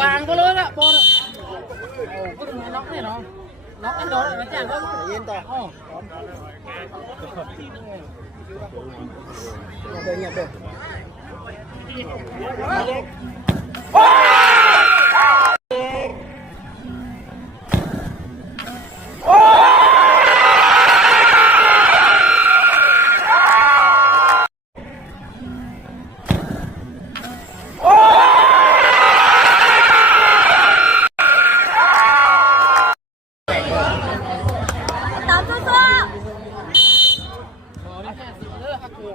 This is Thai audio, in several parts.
วางไปเลยละบอลโอ้ก็ต้องน็อกเนี่ยเนาะน็อกอันโดนมันจ้างเย็นต่ออ๋อเดินเงียบเดี๋ยว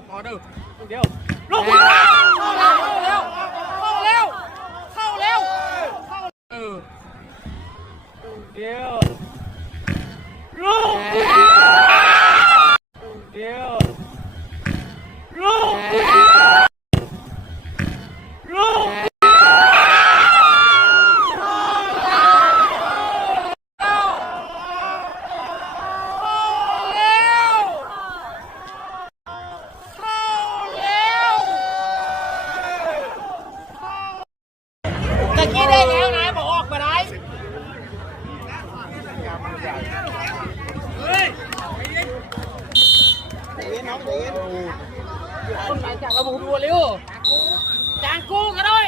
เลิกฮักกูขอเด้อเดียวลงมาเข้าเร็วเข้าเร็วเข้าเร็วเข้าเออเดียวลูกเดียวลูกลูก ตะกี้ได้แล้วนะบอกออกมาได้เฮ้ยเย็นน้องเย็นคนหลังจากระบุดัวเร็วจางกู้กันด้วย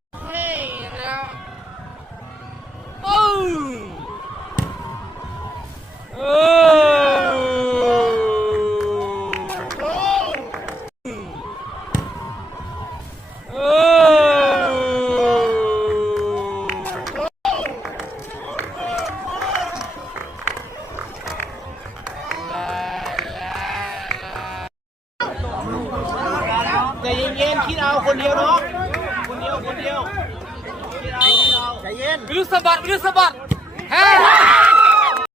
คิดเอาคนเดียวเนาะคนเดียวคนเดียวคิดเอาคิดเอาใจเย็นวิรุสบัดวิรุสบัดเฮ้